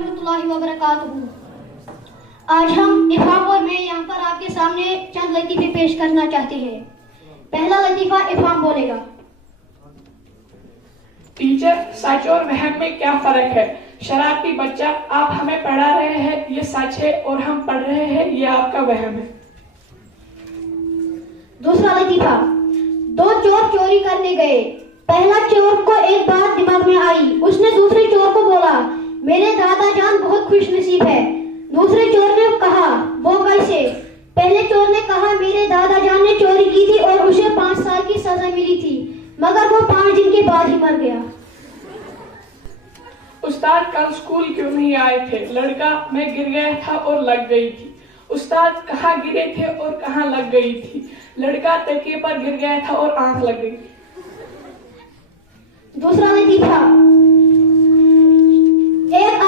रहमतुल्लाहि व बरकातुहू। आज हम इफ़ाम और मैं यहाँ पर आपके सामने चंद लतीफ़े पेश करना चाहते हैं। पहला लतीफ़ा इफ़ाम बोलेगा। टीचर, सच और वहम में क्या फर्क है? शरारती बच्चा, आप हमें पढ़ा रहे हैं ये सच है और हम पढ़ रहे हैं ये आपका वहम है। दूसरा लतीफ़ा, दो चोर चोरी करने गए। पहला चोर को एक बात दिमाग में आई। उसने दूसरे चोर को बोला, मेरे दादा जान बहुत खुश नसीब है। दूसरे चोर ने कहा, वो कैसे? पहले चोर ने कहा, मेरे दादा जान ने चोरी की थी और उसे 5 साल की सजा मिली थी, मगर वो 5 दिन के बाद ही मर गया। उस्ताद कल स्कूल क्यों नहीं आए थे? लड़का, मैं गिर गया था और लग गई थी। उस्ताद, कहाँ गिरे थे और कहाँ लग गई थी? लड़का, तकिए पर गिर गया था और आंख लग गई। दूसरा लतीफ़ा, एक